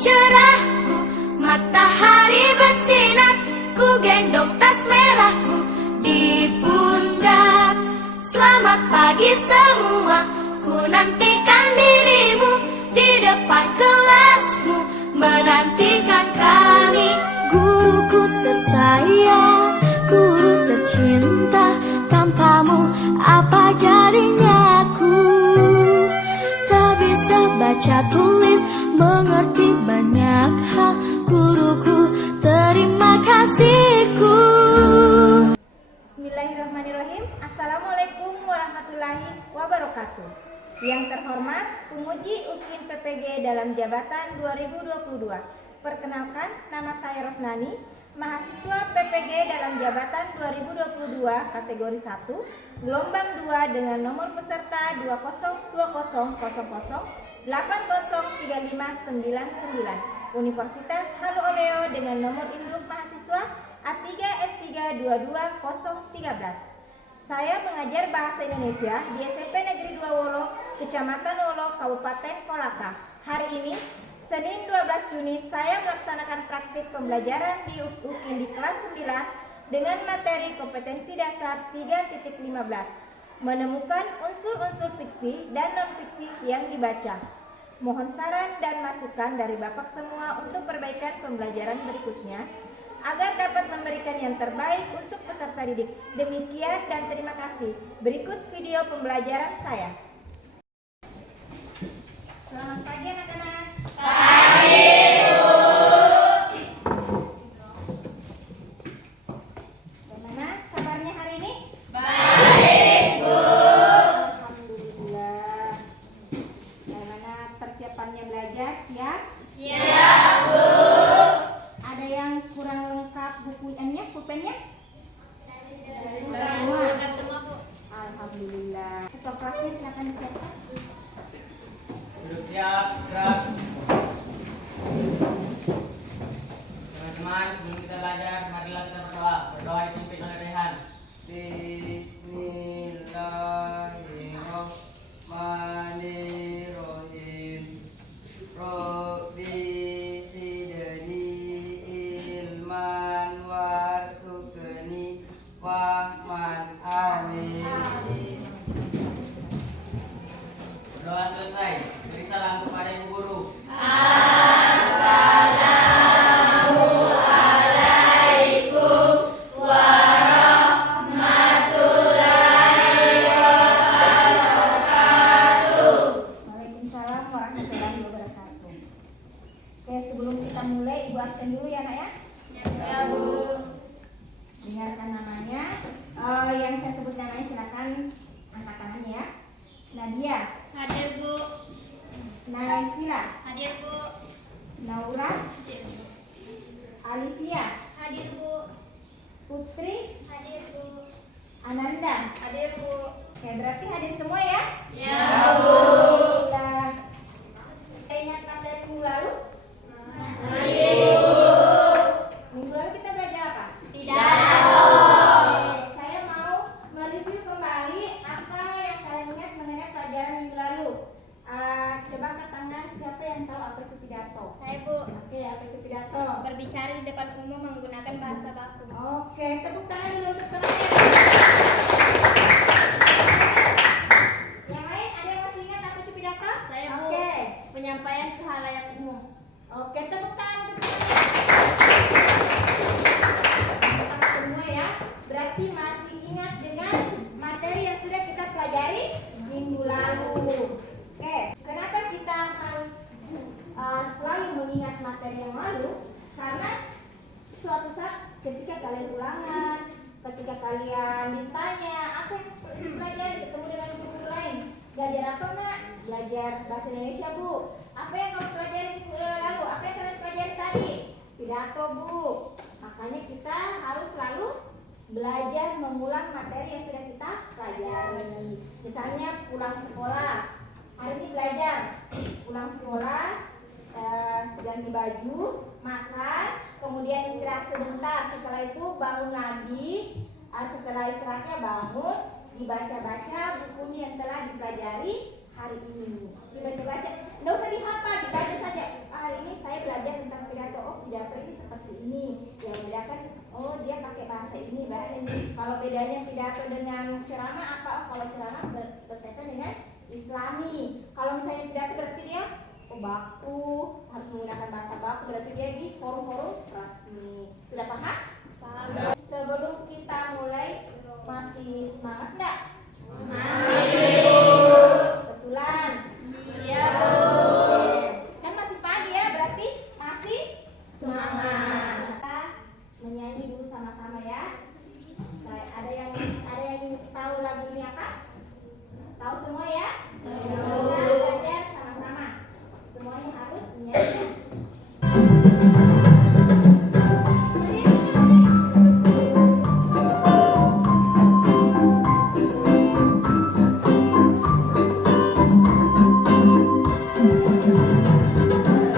cerahku, matahari bersinar, ku gendong tas merahku di pundak. Selamat pagi semua, ku nantikan dirimu di depan kelasmu, menantikan kami. Guruku tersayang, guru tercinta, tanpamu apa jadinya aku? Tak bisa baca tulis, mengerti banyak hal, guruku terima kasihku. Bismillahirrahmanirrahim. Assalamualaikum warahmatullahi wabarakatuh. Yang terhormat penguji UKIN PPG dalam jabatan 2022. Perkenalkan, nama saya Rosnani, mahasiswa PPG dalam jabatan 2022 kategori 1, gelombang 2 dengan nomor peserta 2020808035999, Universitas Halu Oleo dengan nomor induk mahasiswa A3S3 22013. Saya mengajar bahasa Indonesia di SMP Negeri 2 Wolo, Kecamatan Wolo, Kabupaten Kolaka. Hari ini, Senin 12 Juni, saya melaksanakan praktik pembelajaran di UKIN di kelas 9 dengan materi kompetensi dasar 3.15, menemukan unsur-unsur fiksi dan non-fiksi yang dibaca. Mohon saran dan masukan dari Bapak semua untuk perbaikan pembelajaran berikutnya, agar dapat memberikan yang terbaik untuk peserta didik. Demikian dan terima kasih. Berikut video pembelajaran saya. Selamat pagi anak-anak. Pagi, Bu. Bagaimana kabarnya hari ini? Baik, Bu. Alhamdulillah. Bagaimana persiapannya belajar? Siap? Siap, Bu. Ada yang kurang lengkap bukunya, pulpennya? Lengkap semua, Bu. Alhamdulillah. Ketua kelasnya silakan disiapkan. Duduk siap, gerak. Teman-teman, sebelum kita belajar, marilah kita berdoa. Berdoa dipimpin oleh Rehan. Bismillahirrahmanirrahim. Rabbi zidni ilman warzuqni fahman. Amin. Berdoa selesai. Beri salam kepada ibu guru. Assalamualaikum warahmatullahi wabarakatuh. Waalaikumsalam warahmatullahi wabarakatuh. Oke, sebelum kita mulai, Ibu absen dulu ya, Nak ya. Ya, Bu. Dengarkan namanya. Yang saya sebut namanya silakan angkat tangannya ya. Nadia, Hadir, Bu. Naisila, Hadir, Bu. Naura, Hadir, Bu. Alivia, Hadir, Bu. Putri, Hadir, Bu. Ananda. Hadir, Bu. Oke, berarti hadir semua ya? Ya, Bu. Kita ingat materi minggu lalu? Hadir, Bu. Minggu lalu kita belajar apa? Pidato. Oke, saya mau mereview kembali apa yang kalian ingat mengenai pelajaran minggu lalu. Coba angkat tangan siapa yang tahu apa itu pidato? Saya, Bu. Oke, apa itu pidato? Berbicara di depan umum menggunakan bahasa baku. Oke, tepuk tangan dulu untuk temannya. Yang lain ada yang masih ingat apa itu pidato? Saya, Bu. Oke. Penyampaian ke halayak umum. Oke, tepuk tangan untuk temannya. Teman semua ya, berarti masih ingat dengan materi yang sudah kita pelajari minggu lalu. Oke, kenapa kita harus selalu mengingat materi yang lalu? Karena suatu saat ketika kalian ulangan, ketika kalian ditanya apa yang dipelajari, ketemu dengan guru lain, belajar apa nak? Belajar bahasa Indonesia, Bu. Apa yang kamu pelajari lalu? Apa yang kalian pelajari tadi? Pidato, Bu. Makanya kita harus selalu belajar mengulang materi yang sudah kita pelajari. Misalnya pulang sekolah, hari ini belajar pulang sekolah, ganti baju, makan, kemudian istirahat sebentar. Setelah itu bangun lagi. Setelah istirahatnya bangun, dibaca-baca bukunya yang telah dipelajari hari ini. Dibaca-baca, nggak usah dihafal, dibaca saja. Hari ini saya belajar seperti ini. Yang membedakan, oh dia pakai bahasa ini, bahasa ini. Kalau bedanya pidato dengan ceramah apa? Oh, kalau ceramah berkaitan dengan Islami. Kalau misalnya pidato berarti dia baku, harus menggunakan bahasa baku, berarti dia di forum-forum resmi. Sudah paham? Paham. Sebelum kita mulai, masih semangat enggak? Masih. Betulan? Iya, Bu. Kan masih pagi ya, berarti masih semangat. Kita menyanyi dulu sama-sama ya. Ada yang tahu lagu ini apa? Tahu semua ya? Kita belajar sama-sama. Semuanya harus menyanyi.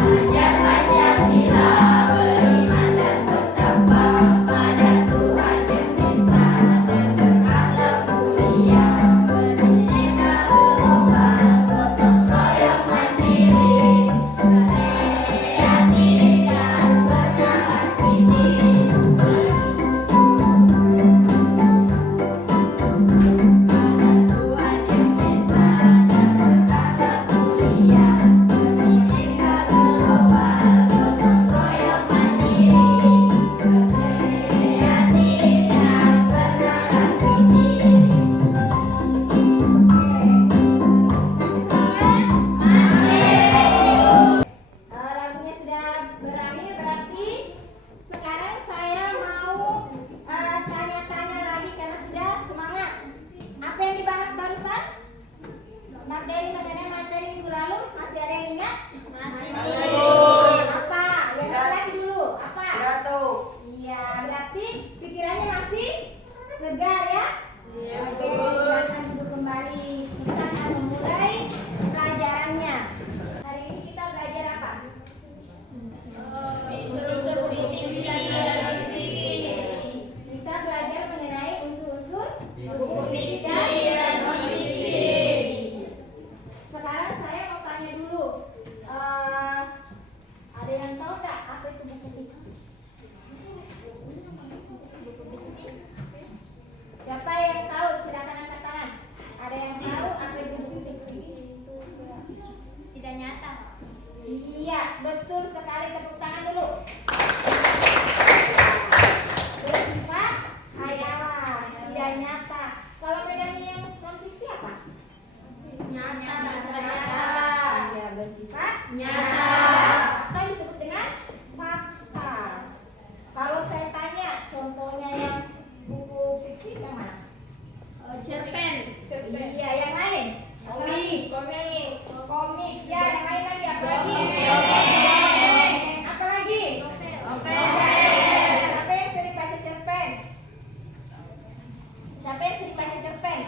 Belajar Pancasila, beriman dan bertakwa pada Tuhan yang Esa dan berakhlak mulia, bernegara global, gotong royong mandiri, kreatif dan bernalar kritis. Tuhan yang Esa dan berakhlak mulia, bernegara global, gotong royong mandiri, kreatif dan bernalar kritis. Lagunya sudah berakhir, berarti sekarang saya mau tanya-tanya lagi karena sudah semangat. Apa yang dibahas barusan? Materi mengenai materi minggu lalu, masih ada yang ingat? Apa? Yang terakhir dulu, apa? Iya, berarti pikirannya masih segar ya? Oke, silakan duduk kembali. Kita akan memulai pelajarannya. Hari ini kita belajar apa? Kita belajar mengenai unsur-unsur buku fiksi dan non-fiksi. Sekarang saya mau tanya dulu, ada yang tahu nggak apa itu buku fiksi? Siapa yang tahu? Silakan angkat tangan. Ada yang tahu apa itu buku fiksi? Tidak nyata. Iya, betul sekali. Tepuk tangan dulu. Bersifat hayalan, tidak nyata. Kalau bedanya yang non-fiksi apa? Nyata. Iya, bersifat Nyata. atau disebut dengan fakta. Kalau saya tanya contohnya yang buku fiksi yang mana? Cerpen. Iya, yang lain? Komik. Komik. Ya, yang lain lagi apa lagi? Apa lagi? Siapa yang sering baca cerpen? Siapa yang sering baca cerpen?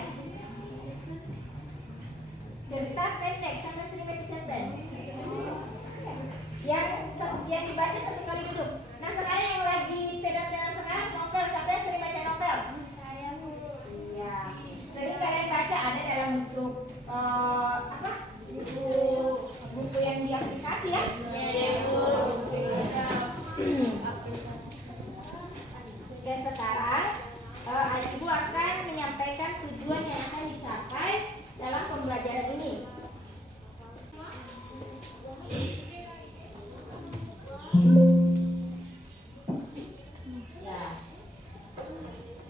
Cerita pendek, siapa yang sering baca cerpen? Yang dibaca satu kali duduk. Nah, sekarang yang lagi pedas-pedas sekarang novel, siapa yang sering baca novel? Iya. Sering kalian baca ada dalam bentuk apa? Buku yang di aplikasi ya? Oke, sekarang ibu akan menyampaikan tujuan yang akan dicapai dalam pembelajaran ini. Ya.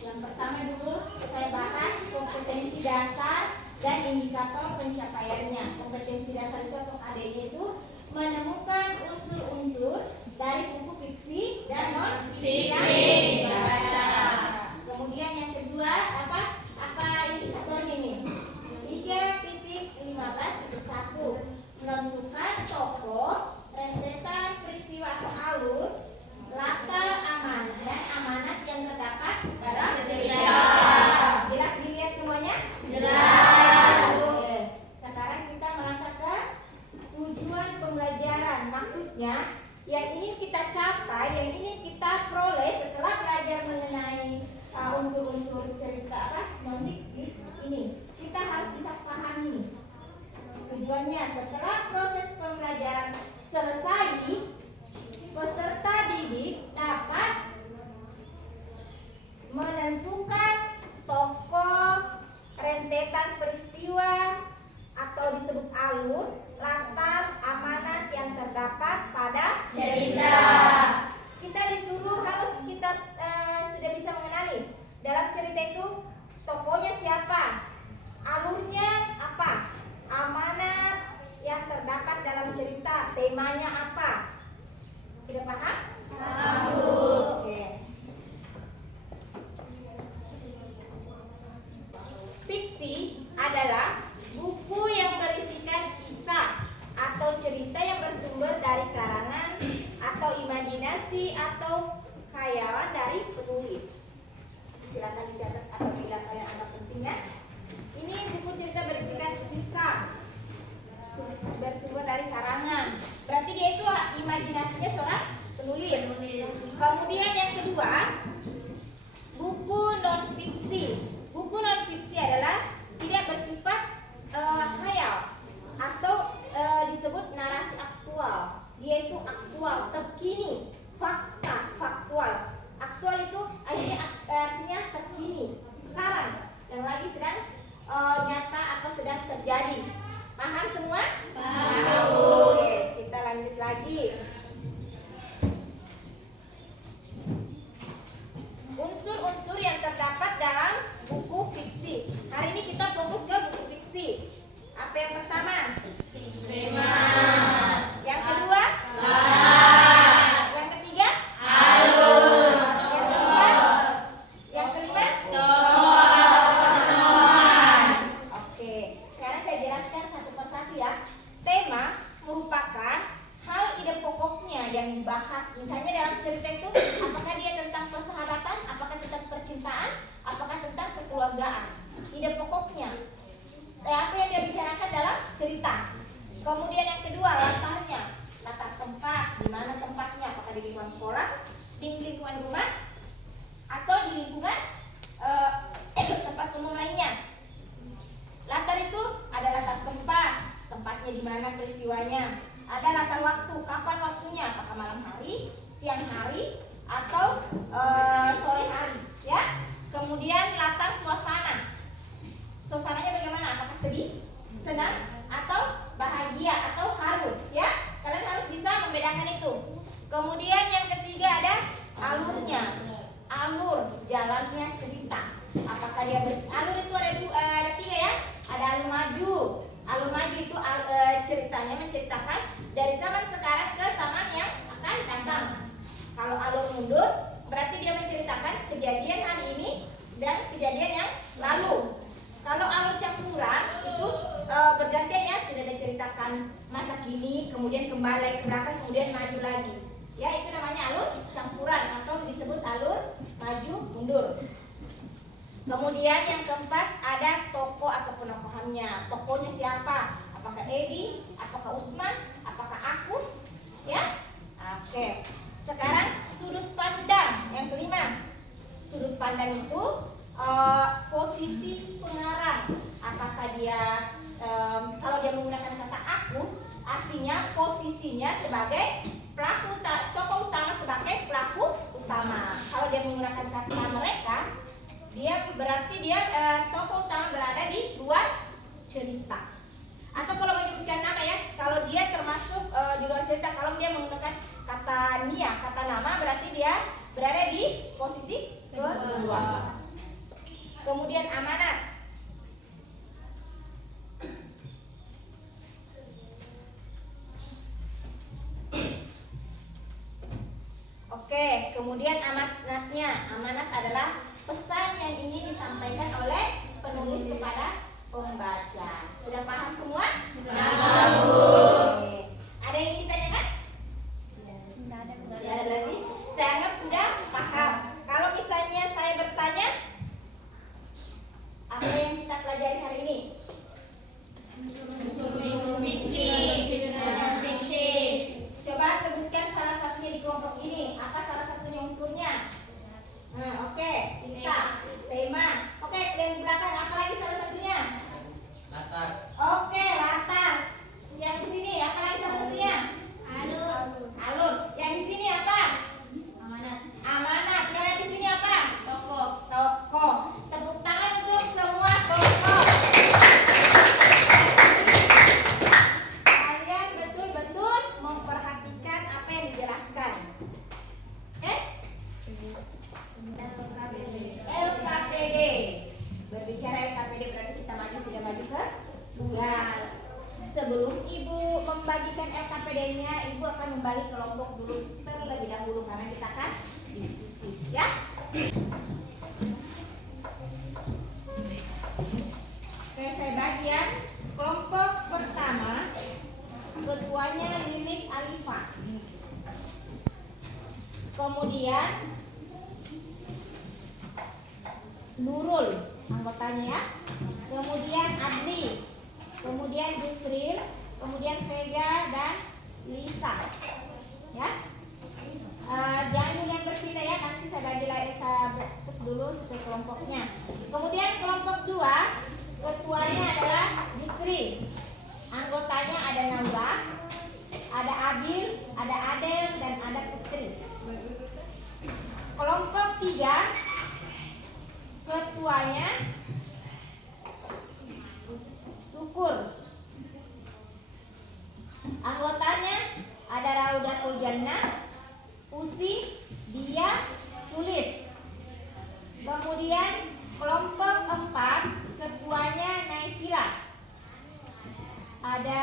Yang pertama dulu saya bahas kompetensi dasar dan indikator pencapaiannya. Kompetensi dasar itu atau KDI itu menemukan unsur-unsur dari buku fiksi dan non-fiksi. Kemudian yang kedua apa indikatornya ini? 3.15.1 menentukan tokoh, rentetan peristiwa atau alur, latar amanat dan amanat yang terdapat dalam cerita. Jelas dilihat semuanya? Jelas. Oke. Sekarang kita melangkah ke tujuan pembelajaran. Maksudnya yang ingin kita capai, yang ingin kita peroleh setelah belajar mengenai unsur-unsur cerita non-fiksi ini, kita harus bisa pahami ini. Tujuannya setelah proses pembelajaran selesai, peserta didik tentang peristiwa atau disebut alur, latar, amanat yang terdapat pada Cerita. Kita disuruh harus kita sudah bisa mengenali dalam cerita itu tokohnya siapa, alurnya apa, amanat yang terdapat dalam cerita, temanya apa. Sudah paham? Oke. Fiksi adalah buku yang berisikan kisah atau cerita yang bersumber dari karangan atau imajinasi atau khayalan dari penulis. Silakan dicatat apabila kalian anggap pentingnya. Ini buku cerita berisikan kisah bersumber dari karangan. Berarti dia itu imajinasinya seorang penulis. Kemudian yang kedua, buku non fiksi. Buku non fiksi adalah tidak bersifat khayal atau disebut narasi aktual. Dia itu aktual, terkini, fakta, faktual. Aktual itu artinya terkini, sekarang, yang lagi sedang nyata atau sedang terjadi. Paham semua? Paham. Oke, kita lanjut lagi. Unsur-unsur yang terdapat dalam buku fiksi. Hari ini kita fokus ke buku fiksi. Apa yang pertama? Tema. Yang kedua? Latar. Yang ketiga? Alur. Yang keempat? Yang kelima? Tokoh. Oke, sekarang saya jelaskan satu persatu ya. Tema merupakan hal ide pokoknya yang dibahas. Misalnya dalam cerita itu, apakah dia tentang persahabatan, apakah tentang percintaan, apakah tentang kekeluargaan. Ide pokoknya. Apa yang dia bicarakan dalam cerita. Kemudian yang kedua, latarnya. Latar tempat, di mana tempatnya, apakah di lingkungan sekolah, di lingkungan rumah, atau di lingkungan tempat umum lainnya. Latar itu ada latar tempat, tempatnya di mana peristiwanya. Ada latar waktu, kapan waktunya, apakah malam hari, siang hari, atau sore hari, ya. Kemudian latar suasana. Suasananya bagaimana? Apakah sedih, senang, atau bahagia, atau haru, ya. Kalian harus bisa membedakan itu. Kemudian yang ketiga ada alurnya. Alur jalannya cerita. Apakah dia alur itu ada tiga ya? Ada alur maju. Alur maju itu ceritanya menceritakan dari zaman sekarang ke zaman yang akan datang. Kalau alur mundur berarti dia menceritakan kejadian hari ini dan kejadian yang lalu. Kalau alur campuran itu bergantian ya, sudah diceritakan masa kini, kemudian kembali ke belakang, kemudian maju lagi. Ya, itu namanya alur campuran atau disebut alur maju mundur. Kemudian yang keempat ada tokoh atau penokohannya. Tokohnya siapa? Apakah Edi? Apakah Usman? Apakah aku? Ya? Oke. Sekarang sudut pandang yang kelima. Sudut pandang itu posisi pengarang. Apakah dia kalau dia menggunakan kata aku, artinya posisinya sebagai pelaku tokoh utama, sebagai pelaku utama. Kalau dia menggunakan kata mereka, dia berarti dia tokoh utama berada di luar cerita. Atau kalau menyebutkan nama ya, kalau dia termasuk di luar cerita, kalau dia menggunakan kata nia, kata nama, berarti dia berada di posisi kedua. Kemudian amanat. Oke, kemudian amanatnya. Amanat adalah pesan yang ingin disampaikan oleh penulis kepada pembaca. Sudah paham semua? Sudah. Oke. Ada yang ingin ditanyakan? Tidak ada berarti saya anggap sudah paham. Kalau misalnya saya bertanya, apa yang kita pelajari hari ini? Fiksi. Fiksi. Coba sebutkan salah satunya di kelompok ini. Apa salah satunya unsurnya? Nah, oke, cerita, tema. Oke, yang di belakang apa lagi salah satunya? membagikan LKPD-nya, Ibu akan membagi kelompok dulu terlebih dahulu karena kita akan diskusi, ya. Oke, saya bagian kelompok pertama, ketuanya Lilik Alifa. Kemudian Nurul anggotanya, ya. Kemudian Adli, kemudian Yusril, kemudian Vega dan Lisa, ya. Jangan dulu yang berpindah ya, nanti saya bentuk dulu sesuai kelompoknya. Kemudian kelompok 2, ketuanya adalah Yusri, anggotanya ada Naura, ada Abil, ada Adel, dan ada Putri. Kelompok 3, ketuanya Syukur, anggotanya ada Raudatul Jannah, Usi, Dia, Sulis. Kemudian kelompok 4, ketuanya Naisila, ada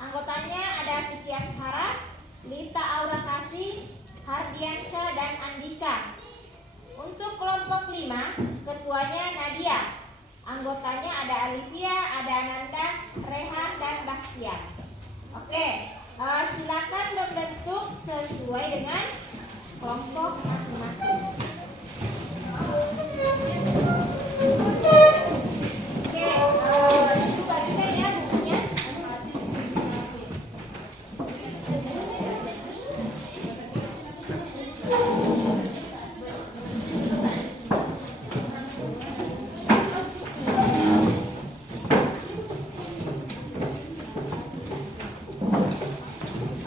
anggotanya ada Suci Ashara, Lita Aura Kasih, Hardiansyah, dan Andika. Untuk kelompok 5, ketuanya Nadia, anggotanya ada Alivia, ada Ananda, Rehan, dan Bahtiar. Oke, silakan membentuk sesuai dengan kelompok masing-masing. Oke, Ibu bagikan ya bukunya.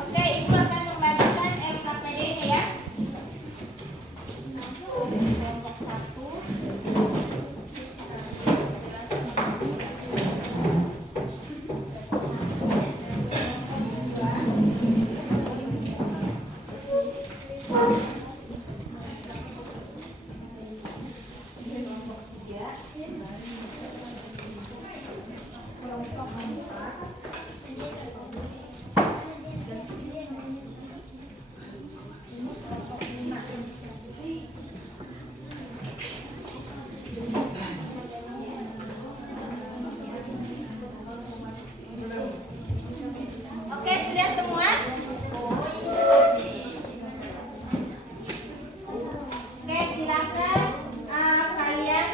Oke, Ibu akan membagikan LKPD-nya ya. Kelompok 1. Oke, sudah semua? Oke, silakan kalian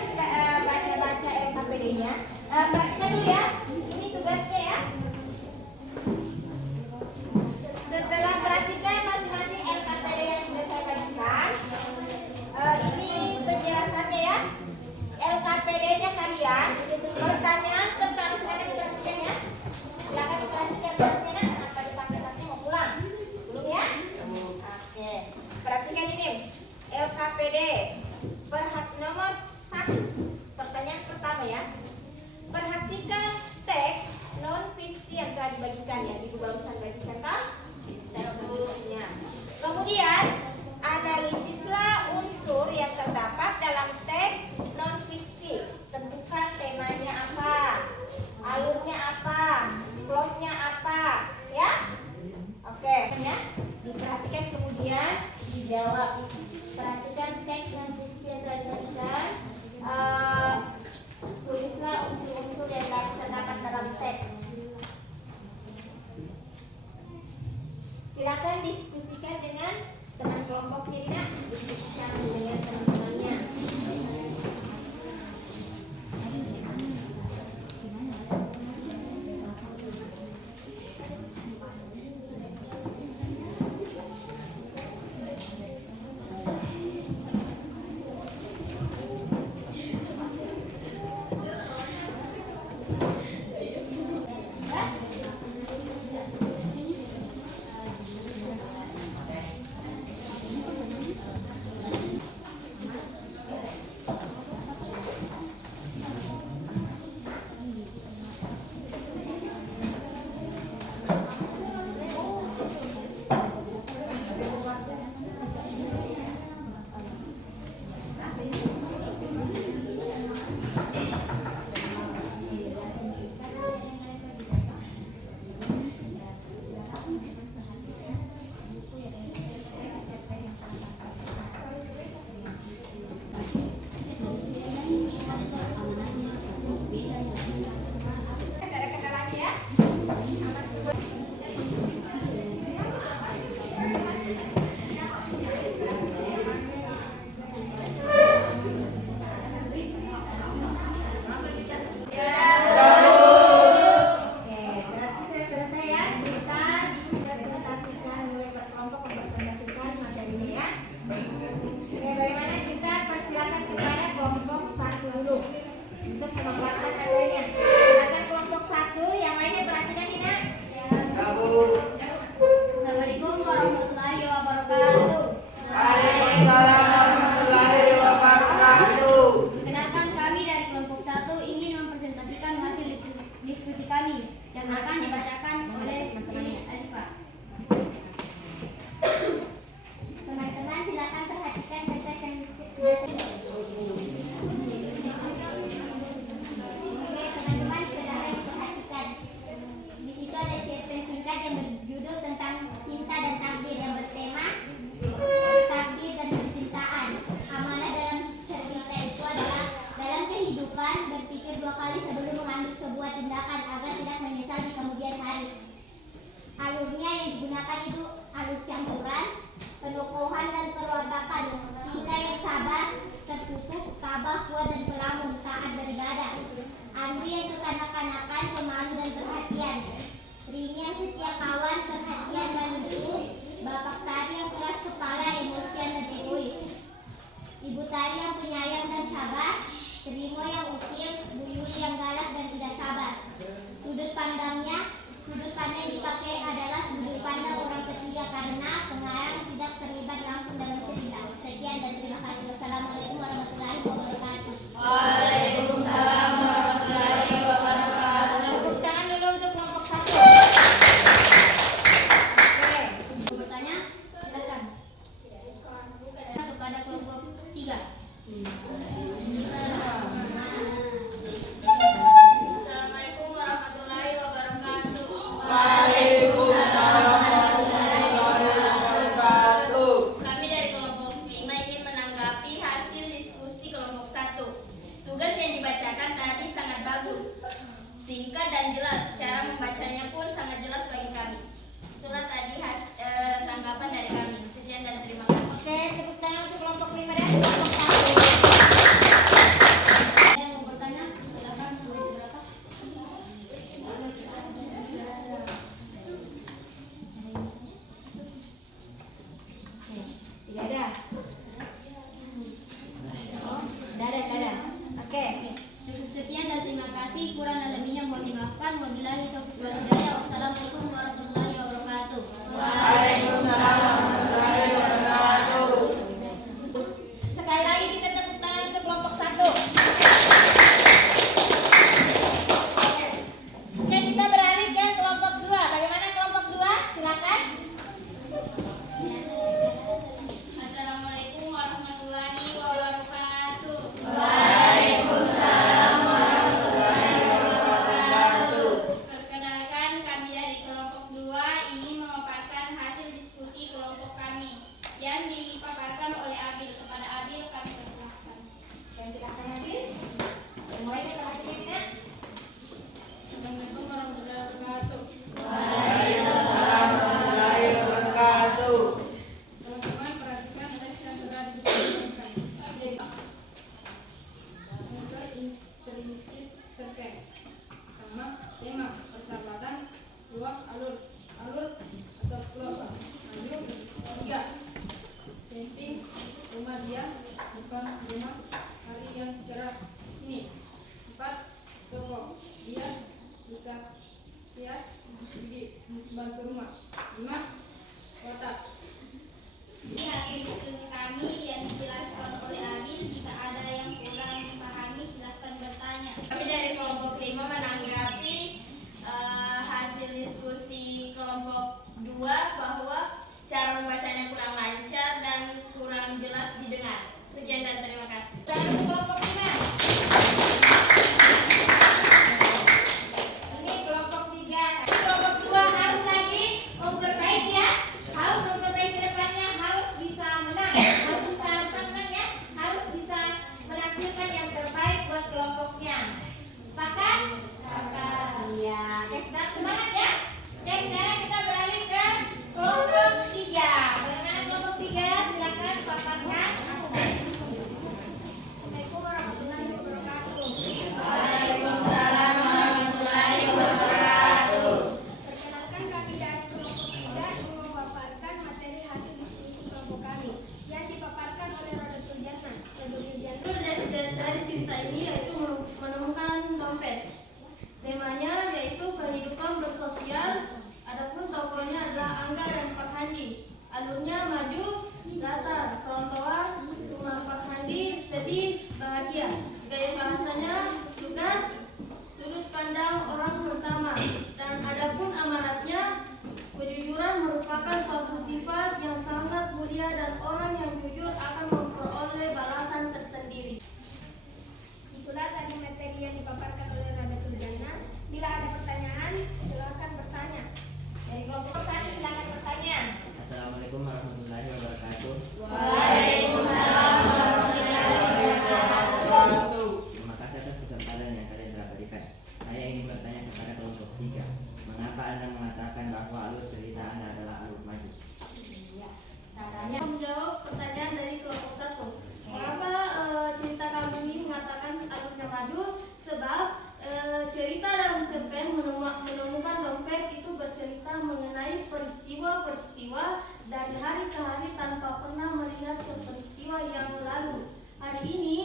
baca-baca LKPD-nya. Perhatikan dulu ya. Ini tugasnya ya. Setelah perhatikan masing-masing LKPD yang sudah saya bagikan, ini penjelasannya ya. LKPD-nya kalian. Pertanyaan pertama silakan diperhatikan ya. Silakan diperhatikan masnya, kenapa dipakai tapi mau pulang? Belum ya? Oke. Perhatikan ini. LKPD. Nomor 1. Pertanyaan pertama ya. Perhatikan teks non fiksi yang telah dibagikan ya. Ibu barusan bagikan kan? Teks non-fiksinya. Kemudian analisislah unsur yang terdapat dalam teks non fiksi. Tentukan temanya apa, alurnya apa, plotnya apa, ya? Oke, ya. Diperhatikan kemudian dijawab. Perhatikan teks non fiksi yang telah dibagikan. Tulislah unsur-unsur yang terdapat dalam teks. ya. Oke, berarti sudah selesai ya. Kita presentasikan mulai berkelompok mempresentasikan materinya ya. Oke, bagaimana kita persilakan kepada kelompok 1 dulu untuk memaparkan materinya. Silakan kelompok 1 yang lainnya perhatikan ini. Assalamualaikum warahmatullahi wabarakatuh. Waalaikumsalam warahmatullahi wabarakatuh. Perkenalkan, kami dari kelompok 1 ingin mempresentasikan hasil diskusi kami yang akan dibacakan oleh Ibu Alifah. Teman-teman silakan perhatikan teks yang Oke, teman-teman silakan perhatikan. Di situ ada cerpen singkat yang berjudul tentang cinta dan takdir yang bertema takdir dan percintaan. Amanah dalam cerita itu adalah dalam kehidupan berpikir 2 kali sebelum mengambil sebuah tindakan agar tidak menyesal di kemudian hari. Alurnya yang digunakan itu alur campuran, penokohan dan perwatakan. Cinta yang sabar, tertutup, tabah, kuat dan pelamun, taat beribadah. Andri yang kekanak-kanakan, pemalu dan perhatian. Rini yang setia kawan, perhatian dan lucu. Bapak Tari yang keras kepala, emosian dan egois. Ibu Tari yang penyayang dan sabar. Trimo yang usil, Bu Yuli yang galak dan tidak sabar. Sudut pandang yang dipakai adalah sudut pandang orang ketiga karena pengarang tidak terlibat langsung dalam cerita. Sekian dan terima kasih. Wassalamualaikum warahmatullahi wabarakatuh. Waalaikumsalam warahmatullahi wabarakatuh. Tepuk tangan dulu untuk kelompok 1. Oke. Bertanya, silakan. Kepada kelompok 3. Assalamualaikum warahmatullahi wabarakatuh. Waalaikumsalam warahmatullahi wabarakatuh. Kami dari kelompok 5 ingin menanggapi hasil diskusi kelompok 1. Tugas yang dibacakan tadi sangat bagus, singkat dan jelas. Cara membacanya pun sangat jelas bagi kami. Itulah tadi tanggapan dari kami. Sekian dan terima kasih. Oke, tepuk tangan untuk kelompok 5 dan kelompok 1. Ada yang mau bertanya? Silakan. Berapa? Tidak ada. Oh, tidak ada. Oke. Cukup sekian dan terima kasih. Kurang dan lebihnya mohon dimaafkan. Wabillahi taufiq wal hidayah. Wassalamualaikum warahmatullahi wabarakatuh. Waalaikumsalam warahmatullahi wabarakatuh. Sekali lagi kita tepuk tangan untuk kelompok 1. Oke, kita beralih ke kelompok 2. Bagaimana kelompok 2? Silakan. Assalamualaikum warahmatullahi wabarakatuh. Waalaikumsalam warahmatullahi wabarakatuh. Perkenalkan, kami dari kelompok 2 ingin memaparkan hasil diskusi kelompok kami yang dipaparkan oleh Abil. Kepada Abil kami persilahkan. Oke, silakan Nabil. Mulai perhatikan ya. Assalamualaikum warahmatullahi wabarakatuh. Waalaikumsalam warahmatullahi wabarakatuh. Teman-teman perhatikan yang tadi kita sudah diskusikan. Untuk intrinsik terkait sama tema persahabatan, ruang alur atau kelompok. Lanjut 3. Penting rumah dia bukan rumah hari yang cerah ini. 4. Toko dia bisa hias di bantu rumah. 5. Kotak. Di hasil diskusi kami yang dijelaskan oleh Abil, jika ada yang kurang dipahami silahkan bertanya. Kami dari kelompok 5 menanggapi hasil diskusi kelompok 2 bahwa cara membacanya kurang lancar dan kurang jelas didengar. Sekian dan terima kasih. Tangan untuk kelompok 5. Ini kelompok 3. Kelompok 2 harus lagi memperbaiki ya. Harus memperbaiki depannya, harus bisa menang. Harus bisa menang ya. Katanya. Menjawab pertanyaan dari kelompok 1. Kenapa cerita kami ini mengatakan alurnya maju? Sebab cerita dalam cerpen menemukan dompet itu bercerita mengenai peristiwa-peristiwa dari hari ke hari tanpa pernah melihat ke peristiwa yang lalu. Hari ini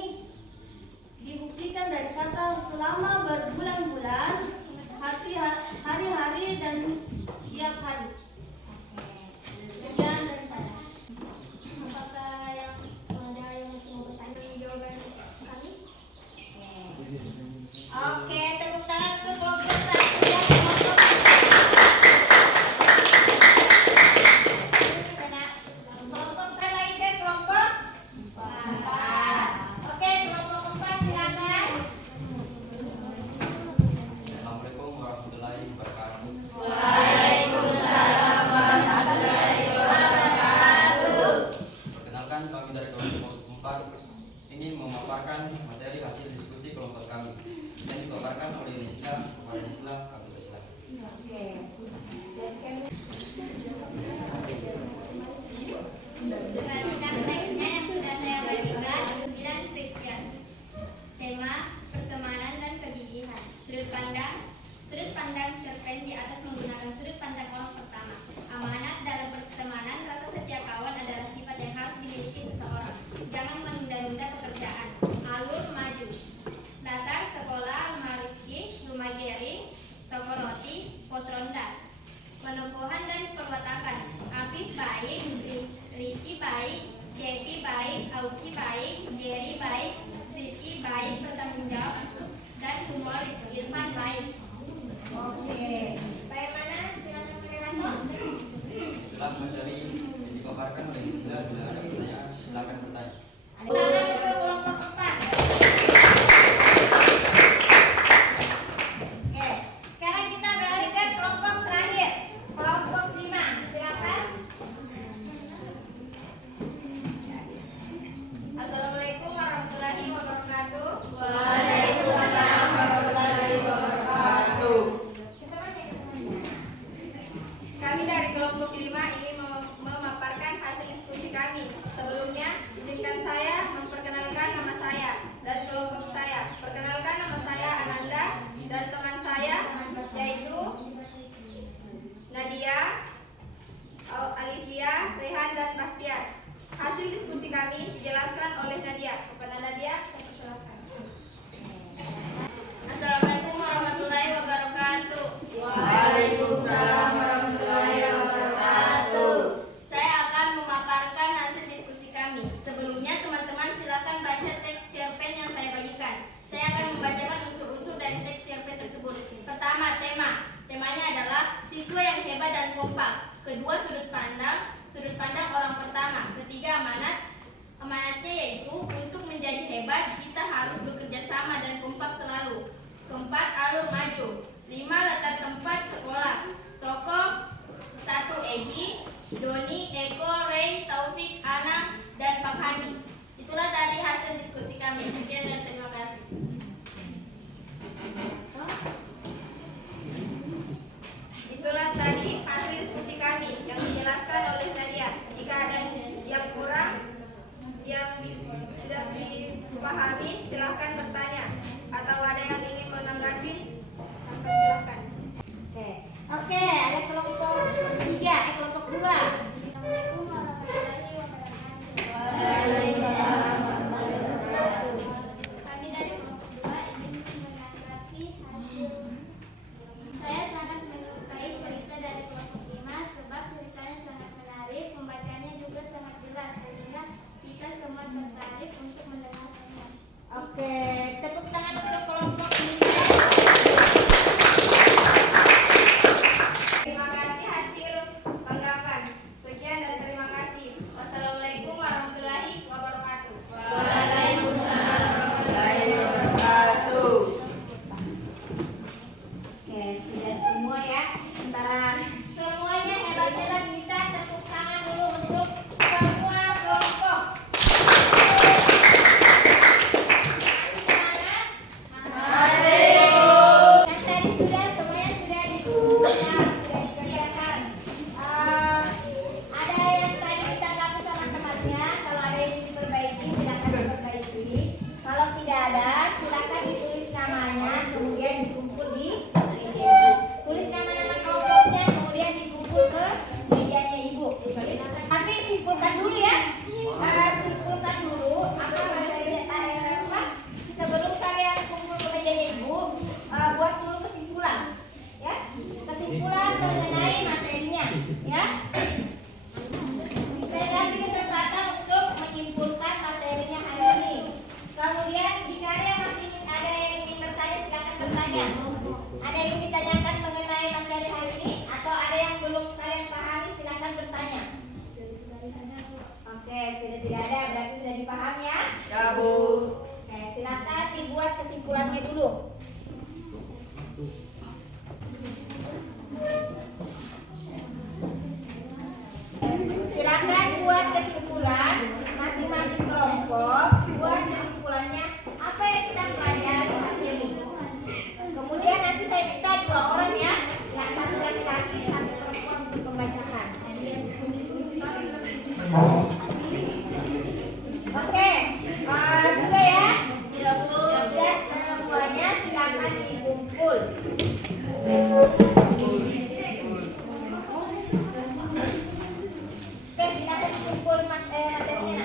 dibuktikan dari kata selama berbulan-bulan, hari-hari dan tiap hari. Sekian dari saya. Apakah ada yang mau bertanya jawaban kami? Oke, tepuk tangan untuk kelompok 1 ya, kelompok 1. Kelompok saya lagi ke kelompok 4. Oke, kelompok 4 silakan. Assalamualaikum warahmatullahi wabarakatuh. Waalaikumsalam warahmatullahi wabarakatuh. Perkenalkan, kami dari kelompok 4 ingin memaparkan materi hasil diskusi kelompok kami yang dipaparkan oleh Nisla kepada Nisla kami persilakan. Oke. Perhatikan teksnya yang sudah saya bagikan. 9 Christian. Tema pertemanan dan kegigihan. Sudut pandang cerpen di atas menggunakan sudut pandang orang pertama. Amanat dalam pertemanan, rasa setia kawan adalah sifat yang harus dimiliki seseorang. Jangan menunda-nunda pekerjaan. Alur maju. Datang sekolah, rumah Rifki, rumah Geri, toko roti, pos ronda. Penukuhan dan perwatakan. Afif baik, Riki baik, Jeki baik, Auki baik, Geri baik, Rifki baik, bertanggung jawab, dan humoris. Irfan baik. Oke. Bagaimana? Silakan moderator. Setelah materi yang dipaparkan oleh Nisla, bila ada pertanyaan silakan bertanya. Tangan untuk kelompok 4. Oke. Sekarang kita beralih ke kelompok terakhir. Kelompok 5. Silakan. Assalamualaikum warahmatullahi wabarakatuh. Waalaikumsalam warahmatullahi wabarakatuh. Kami dari kelompok 5 ingin memaparkan hasil diskusi kami. Sebelumnya, izinkan saya memperkenalkan nama saya dan kelompok saya. Perkenalkan, nama saya Ananda dan teman saya yaitu Nadia, Alivia, Rehan, dan Bahtiar. Hasil diskusi kami dijelaskan oleh Nadia. Kepada Nadia, saya persilakan. Assalamualaikum warahmatullahi wabarakatuh. Waalaikumsalam warahmatullahi wabarakatuh. Saya akan memaparkan hasil diskusi kami. Sebelumnya, teman-teman silakan baca teks cerpen yang saya bagikan. Saya akan membacakan unsur-unsur dari teks cerpen tersebut. Pertama, temanya adalah siswa yang hebat dan kompak. Kedua, sudut pandang orang pertama. Ketiga, amanatnya yaitu untuk menjadi hebat kita harus bekerja sama dan kompak selalu. Keempat, alur maju. 5, letak tempat sekolah. Tokoh 1, Egi, Doni, Eko, Ray, Taufik, Ana, dan Pak Hani. Itulah tadi hasil diskusi kami. Sekian dan terima kasih. Itulah tadi hasil diskusi kami yang dijelaskan oleh Nadia. Jika ada yang kurang, yang tidak dipahami, silahkan bertanya. Atau ada yang ingin menanggapi, silakan. Oke, ada kelompok 3, kelompok 2. Assalamualaikum warahmatullahi wabarakatuh. Waalaikumsalam warahmatullahi wabarakatuh. Kami dari kelompok 2 ingin menanggapi hasil. Saya sangat menyukai cerita dari kelompok 5 sebab ceritanya sangat menarik, pembacanya juga sangat jelas sehingga kita semua tertarik untuk mendengarkannya. Oke, tepuk tangan untuk kelompok 5. Terima kasih hasil tanggapan. Sekian dan terima kasih. Wassalamualaikum warahmatullahi wabarakatuh. Waalaikumsalam warahmatullahi wabarakatuh. Oke, sudah semua ya. Antara semuanya hebat-hebat, kita tepuk tangan dulu untuk semua kelompok. Kan tadi sudah semuanya sudah dikerjakan. Ada yang tadi ditanggapi kesimpulannya dulu. Silakan buat kesimpulan masing-masing kelompok. Buat kesimpulannya apa yang kita pelajari hari ini. Kemudian nanti saya minta 2 orang ya, yang satu laki-laki, satu perempuan untuk membacakan. Oke, sudah ya? Iya, Bu. Sudah semuanya silakan dikumpul. Oke, silakan dikumpul materinya.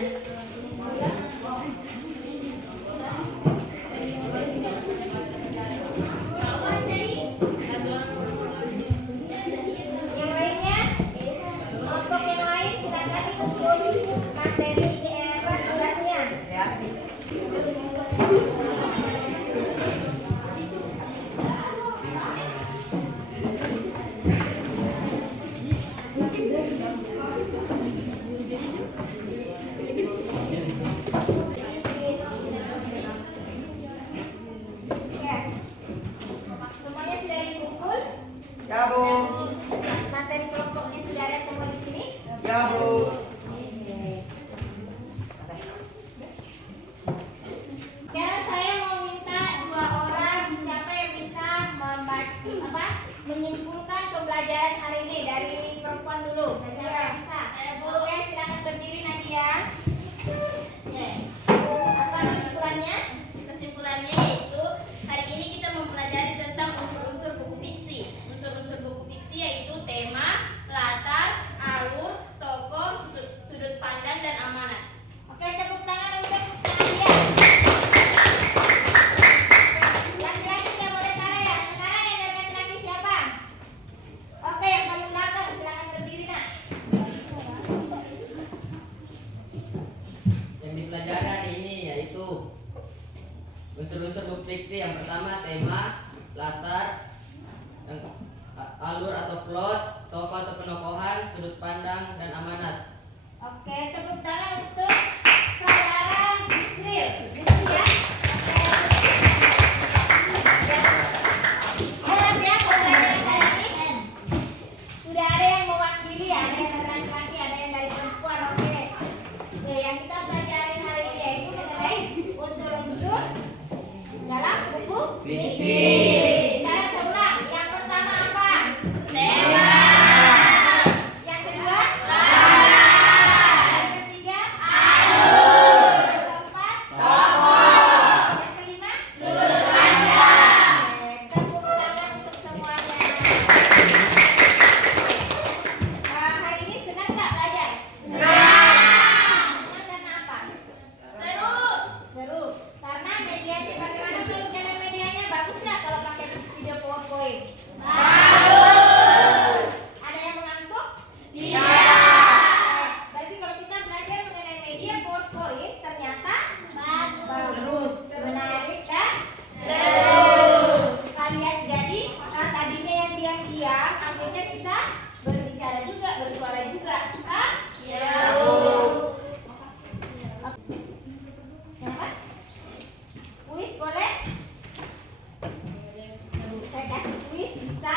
Yang lainnya, kelompok yang lain silakan dikumpul materi tugasnya. Ya. Semuanya sudah dikumpul? Ya, Bu. Materi kelompoknya sudah ada semua di sini? Ya, Bu. Sekarang saya mau minta 2 orang, siapa yang bisa menyimpulkan pembelajaran hari ini dari perempuan dulu. Siapa yang bisa? Oke, silakan berdiri Nadia. Apa kesimpulannya? Kesimpulannya yaitu hari ini kita mempelajari tentang unsur-unsur buku fiksi. Unsur-unsur buku fiksi yaitu tema, latar, alur, tokoh, sudut pandang, dan amanat. Oke, tepuk tangan untuk Nadia. Laki-laki tidak boleh kalah ya. Sekarang yang dari laki-laki siapa? Oke, yang paling belakang silakan berdiri nak. Yang dipelajari hari ini yaitu unsur-unsur buku fiksi. Yang pertama tema, latar, yang alur atau plot, tokoh atau penokohan, sudut pandang, dan amanat. Oke, tepuk tangan untuk saudara Yusril. Yusril ya. Hebat ya pembelajaran hari ini. Sudah ada yang mewakili, ada yang dari laki-laki, ada yang dari perempuan. Oke. Oke, yang kita pelajari hari ini yaitu mengenai unsur-unsur dalam buku fiksi. Sekarang saya ulang. Yang pertama apa? Tema. Yang kedua? Yang ketiga? Yang keempat? Yang kelima? Oke, tepuk tangan untuk semuanya. Hari ini senang nggak belajar? Senang karena apa? Seru. Seru. Karena media bagaimana penelitian medianya bagus nggak kalau pakai video PowerPoint? Ada yang mengantuk? Berarti kalau kita belajar mengenai media PowerPoint ternyata bagus, menarik dan kalian jadi tadinya yang diam-diam akhirnya bisa berbicara juga, bersuara juga. Kenapa? Kuis boleh? Saya kasih kuis bisa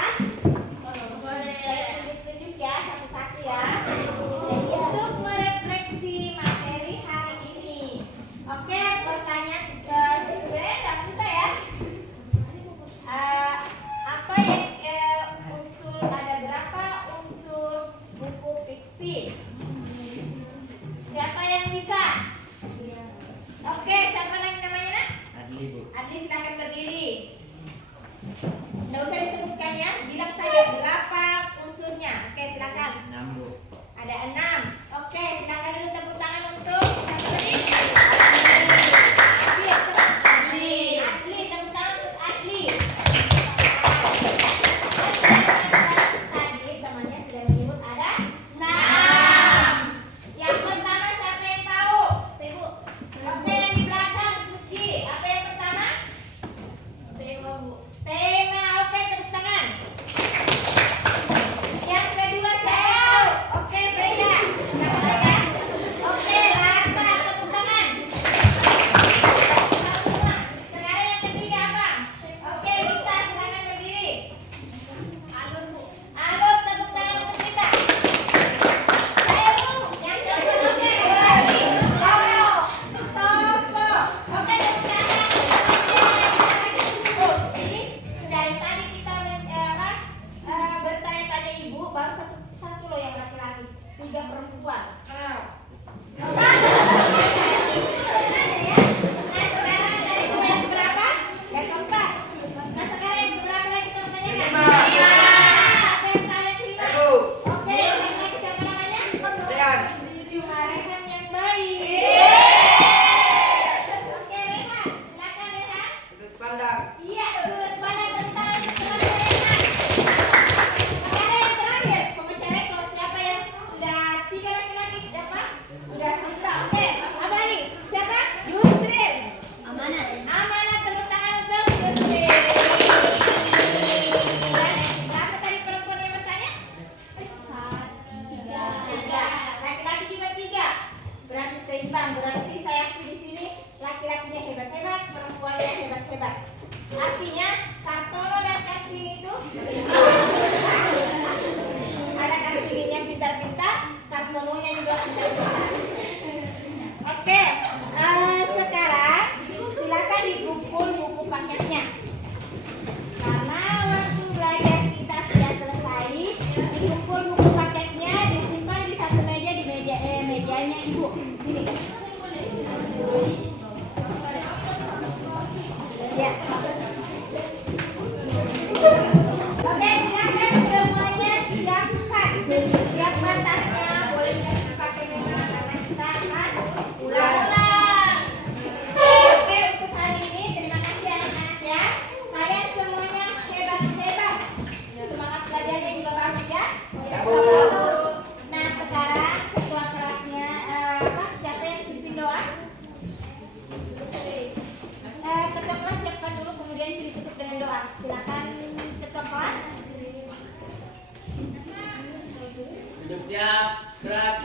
Siap, gerak.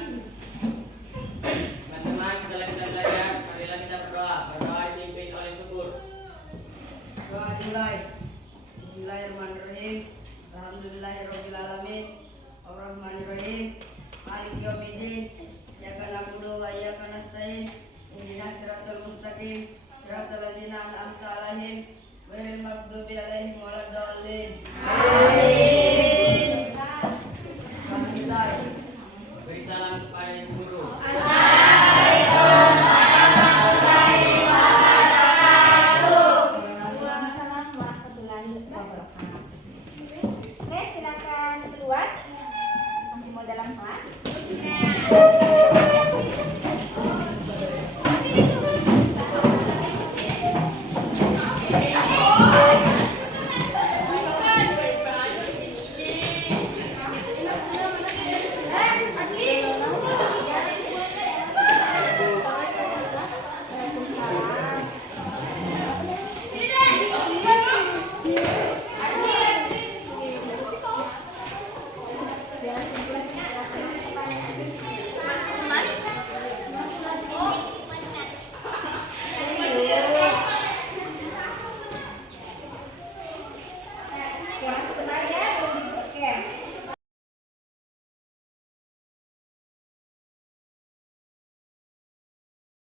Teman-teman, setelah kita belajar, marilah kita berdoa. Berdoa dipimpin oleh syukur. Doa dimulai. Bismillahirrahmanirrahim. Alhamdulillahirabbil alamin. Arrahmanirrahim. Maliki yaumiddin. Iyyaka na'budu wa iyyaka nasta'in. Ihdinas siratal mustaqim. Siratal ladzina an'amta 'alaihim ghairil maghdubi 'alaihim waladdallin.